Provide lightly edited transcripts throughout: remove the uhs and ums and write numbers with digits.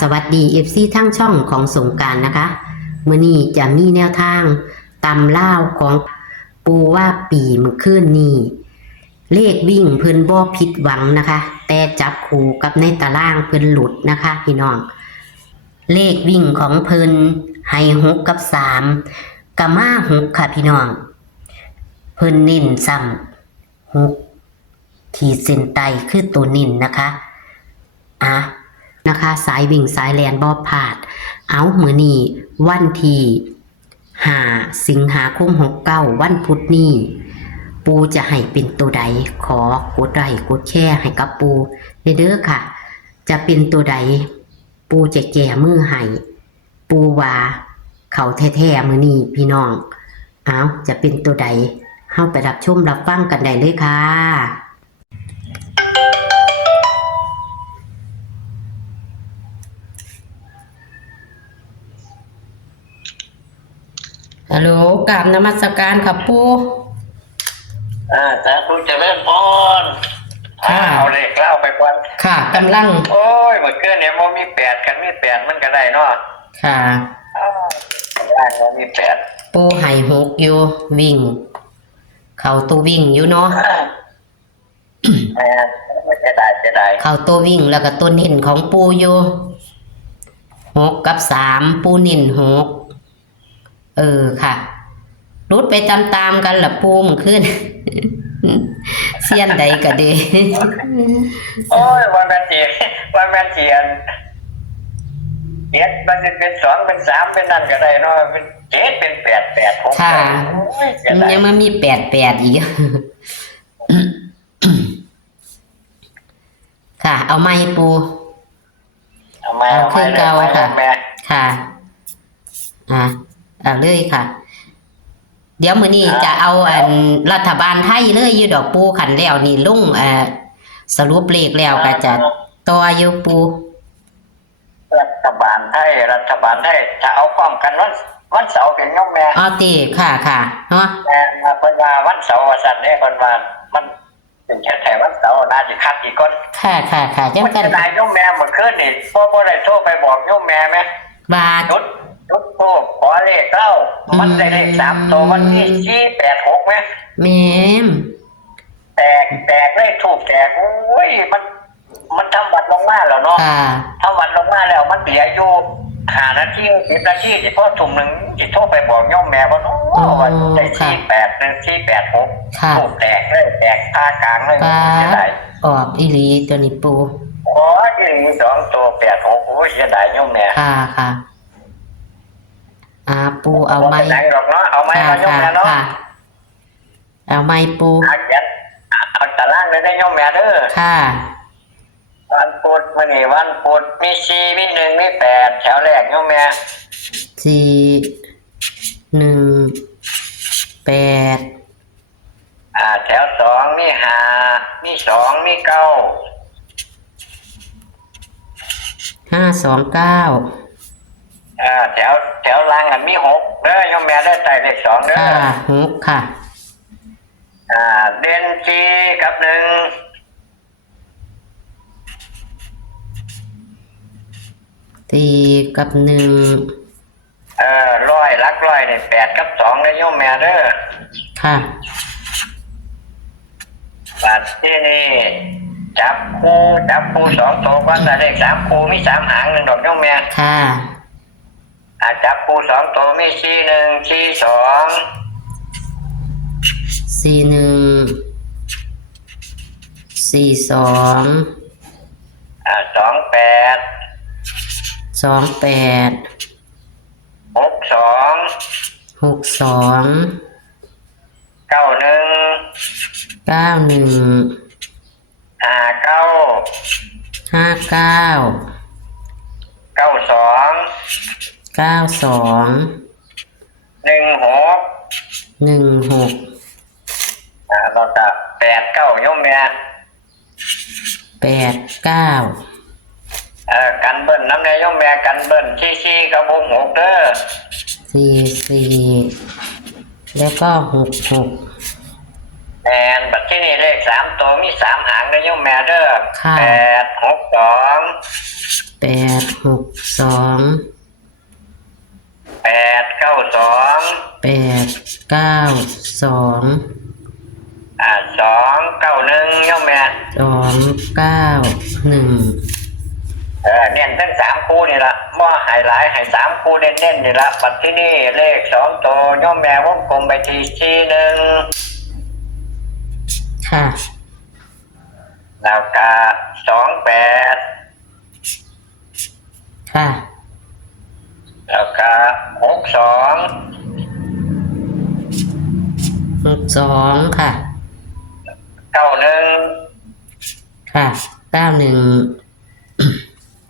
สวัสดี FC ทั้งช่องของสงกรานต์นะคะมื้อนี้จะมีแนวทางตำล่าวของปูว่าปีเมื่อคืนนี้เลขวิ่งเพิ่นบ่ผิดหวังนะคะแต่จับคู่กับในตารางเพิ่นหลุดนะคะพี่น้องเลขวิ่งของเพิ่นให้6กับ3ก็มา6ค่ะพี่น้องเพิ่นเน้นซ้ำ6ขีดเส้นใต้คือตัวเน้นนะคะนะคะสายวิ่งสายแลนบ่พลาดเอามื้อนี้วันที่5 สิงหาคม 69วันพุธนี้ปูจะให้เป็นตัวใดขอกดไลค์กดแชร์ให้กับปูเด้อค่ะจะเป็นตัวใดปูจะแก้มือให้ปูว่าเขาแท้ๆมื้อนี้พี่น้องเอาจะเป็นตัวใดเฮาไปรับชมรับฟังกันได้เลยค่ะฮัลโหลกราบนมัสการครับปู่สาธุเจริญพรเอาเลขเล่าไปก่อนค่ะกำลังโอ้ยเมื่อคืนเนี่ยมันมี8กันมี8มันก็ได้เนาะค่ะได้มันมี8ปู่ให้6อยู่วิ่งเข้าตัววิ่งอยู่เนาะไม่จะได้เข้าตัววิ่งแล้วก็ตัวเน้นของปู่อยู่6กับ3ปู่เน้น6ค่ะรุดไปตามๆกันล่ะปู่เมื่อคืนเสียนใดก็ดีโอ้ยวันแม่จีเจ็ดมันเป็น2เป็น3เป็นนั่นก็ได้เนาะเป็น7เป็น8 8 6ค่ะยังไม่มี8อีกค่ะเอาไม้ปูขึ้นเก่าค่ะค่ะเลยค่ะเดี๋ยวมื้อนี้จะเอารัฐบาลไทยเลยอยู่ดอกปูขันแล้วนี่ลุงสรุปเลขแล้วก็จะต่ออยู่ปูรัฐบาลไทยจะเอาพร้อมกันวันเสาร์เป็นยกแม่ติค่ะเนาะเพิ่นว่าวันเสาร์ว่าซั่นเด้เพิ่นว่ามันเป็นแค่แต่วันเสาร์น่าสิคัดอีกคนค่ะจังกันได้ยกแม่เมื่อคืนนี่บ่ได้โทรไปบอกยกแม่แม่บาจุดโทรขอเลขเล่ามันได้เลข3ตัววันที่486แม่แม่มแตกเลขถูกแตกโอ้ยมันทำวัดลงมาแล้วเนาะทำวัดลงมาแล้วมันเหลืออยู่5 นาที10 นาทีที่พอทุ่มนึงสิโทรไปบอกย่อมแม่ว่าโอ้วันได้481 486ถูกแตกเลยแตกท่ากลางเลยจะได้ออกอีหลีตัวนี้ปูอ๋ออีหลี2ตัว86โอ้ยจะได้ย่อมแม่ค่ะปูเอาไม้ไหนหรอกเนาะเอาไม้มาย่อมแม่เนาะเอาไม้ปูเอาตารางเลยได้ย่อมแม่เด้อค่ะวันพุธมื้อนี้วันพุธมี4มี1มี8แถวแรกย่อมแม่4 1 8แถว2มี5มี2มี9 5 2 9แถวล่างมี6เด้อย่อมแม่ได้ใส่เลข2เด้อ6ค่ะเด่น4กับ1กับ1หลักร้อยนี่8กับ2ได้ย่อมแม่เด้อค่ะบัดที่นี่จับคู่2ตัวก่อนแต่เลข3คู่มี3หาง1ดอกย่อมแม่ค่ะจับคู่2ตัวมี41 เราจะ89ย่อมแม่กันเบิ้ลน้ำในย่อมแม่กันเบิ้ลชี้กับ6เด้อ44แล้วก็66บัดที่นี่เลข3ตัวมี3หางได้ย่อมแม่เด้อ8 6 2 862 892 892 291โยมแม่ 291 เน้นทั้ง3คู่นี่ละบ่ให้หลายให้3คู่เน้นๆนี่ละบัดที่นี่เลข2ตัวโยมแม่วงกลมไปที่41ค่ะแล้วก็28ค่ะแล้วก็62 62ค่ะ91ค่ะ91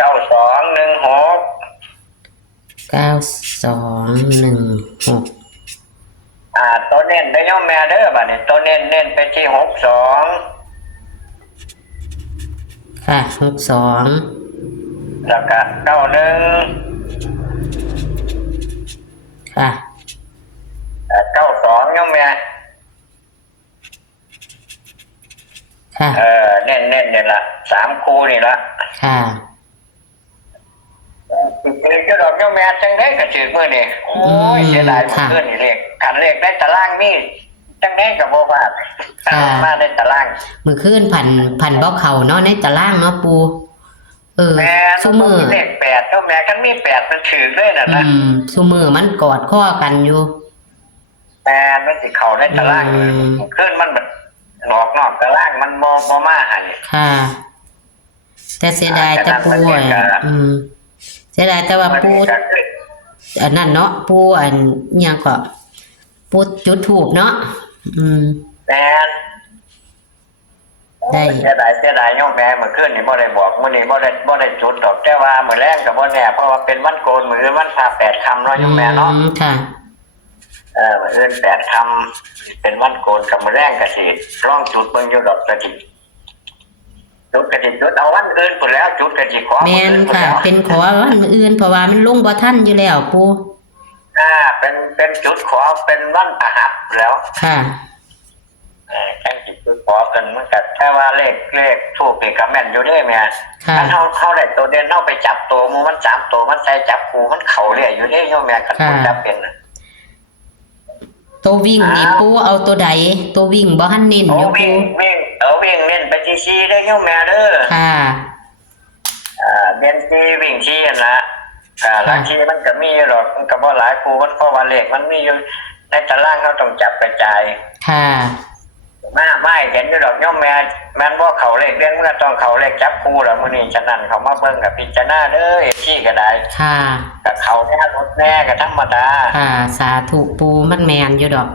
9216ตัวเน้นได้ย่อมแม่เด้อบัดนี้ตัวเน้นไปที่62ค่ะ62แล้วก็91ค่ะ92ย่อมแม่ค่ะเน้นนี่ละ3คู่นี่ละค่ะเลขก็ดอกย่อมแม่จังได้ก็ถือมื้อนี่โอ้ยเสียดายเพิ่นนี่เลขคันเลขได้ตารางมีจังได้ก็บ่ว่ามาได้ตารางมื้อคืนพันบ่เข้าเนาะในตารางเนาะปูซุมื้อเลข8ย่อมแม่คันมี8มันถือเลยน่ะนะซุมื้อมันกอดข้อกันอยู่แต่มันสิเข้าได้ตารางคืนมันแบบนอกตารางมันบ่มาให้ค่ะแต่เสียดายแต่ปูเสียดายแต่ว่าปูอันนั้นเนาะปูอันหยังก็ปูจุดธูปเนาะแต่ได้เสียดายโยมแม่เมื่อคืนนี่บ่ได้บอกมื้อนี้บ่ได้จุดดอกแต่ว่ามื้อแรงก็บ่แน่เพราะว่าเป็นวันโกนมื้อวันพระ8ค่ำเนาะโยมแม่เนาะค่ะมื้ออื่น8ค่ำเป็นวันโกนกับมื้อแรงก็สิลองจุดเบิ่งอยู่ดอกก็สิจุดเอาวันอื่นพุ่นแล้วจุดก็สิขอแม่นค่ะเป็นขอวันอื่นเพราะว่ามันลงบ่ทันอยู่แล้วปู่เป็นจุดขอเป็นวันพฤหัสแล้วค่ะแค่จุดขอกันมันก็แค่ว่าเลขถูกนี่ก็แม่นอยู่เด้แม่ถ้าเฮาได้ตัวเด่นเฮาไปจับตัวหมู่มัน3ตัวมันใส่จับคู่มันเข้าเรื่อยอยู่เด้โยมแม่ก็คนจับเป็นตัววิ่งนี่ปูเอาตัวใดตัววิ่งบ่ทันเน้นอยู่ปูวิ่งเน้นไปที่4ได้โยมแม่เด้อค่ะเน้นที่วิ่งที่นั่นล่ะหลายที่มันก็มีหรอกมันก็บ่หลายคู่มันเพราะว่าเลขมันมีอยู่ในตารางเฮาต้องจับกระจายค่ะไม่เห็นอยู่ดอกย่อมแม่นบ่เข้าเลขเรื่องมันก็ต้องเข้าเลขจับคู่แล้วมื้อนี้ฉะนั้นเขามาเบิ่งกับพิจารณาเด้อที่ก็ได้ค่ะก็เข้าแน่รถแน่ก็ธรรมดาค่ะสาธุปูมันแม่นอยู่ดอก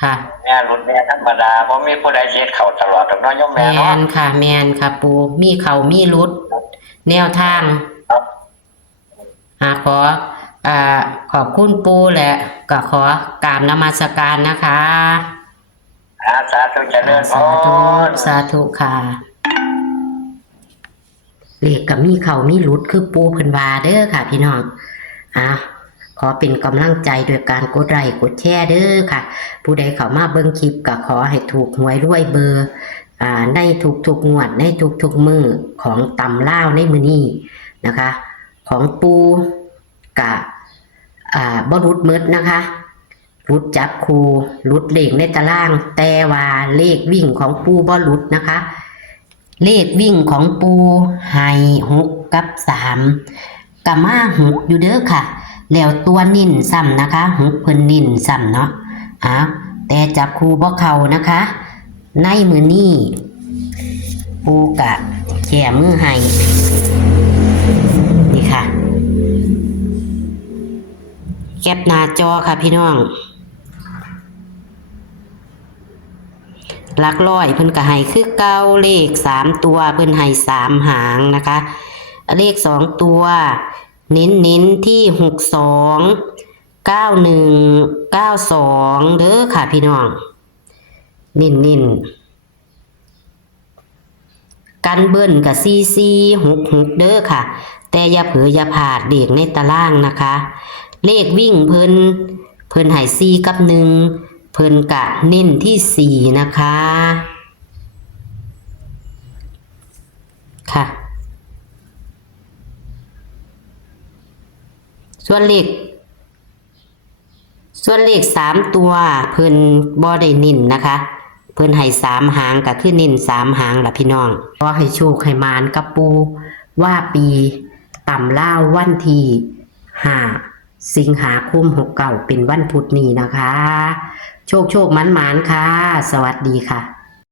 ค่ะแม่รถแน่ธรรมดาบ่มีผู้ใดเฮ็ดเข้าตลอดดอกเนาะย่อมแม่เนาะแม่นค่ะแม่นค่ะปูมีเข้ามีรุดแนวทางขอบคุณปูและก็ขอกราบนมัสการนะคะสาธุเจริญพรสาธุค่ะเลขกับมีเขามีรุดคือปูเพิ่นว่าเด้อค่ะพี่น้องขอเป็นกำลังใจโดยการกดไลค์กดแชร์เด้อค่ะผู้ใดเข้ามาเบิ่งคลิปก็ขอให้ถูกหวยรวยเบอร์ในทุกงวดในทุกมื้อของตำล่าวในมื้อนี้นะคะของปูกะบ่รุดมืดนะคะรุดจับคูรุดเลขในตารางแต่ว่าเลขวิ่งของปูบ่รุดนะคะเลขวิ่งของปูให้6กับ3กะมา6อยู่เด้อค่ะแล้วตัวนิ่นซ้ำนะคะ6เพิ่นนิ่นซ้ำเนาะแต่จับคูบ่เข้านะคะในมื้อนี้ปูกะแค่มือให้นี่ค่ะแคปหน้าจอค่ะพี่น้องหลักร้อยเพิ่นก็ให้คือเก้าเลข3ตัวเพิ่นให้3หางนะคะเลข2ตัวเน้นที่62 91 92เด้อค่ะพี่น้องเน้นกันเบิ้ลกับ4466เด้อค่ะแต่อย่าเผลออย่าพลาดเด็กในตารางนะคะเลขวิ่งเพิ่นให้4กับ1เพิ่นกะเน้นที่4นะคะค่ะ ส่วนเลข3 ตัวเพิ่นบ่ได้เน้นนะคะ เพิ่นให้3 หางก็คือเน้น3 หางล่ะพี่น้องขอให้โชคให้หมานกับปูว่าปีต่ำล่าววันที่5 สิงหาคม69เป็นวันพุธนี้นะคะ โชคหมานๆค่ะ สวัสดีค่ะ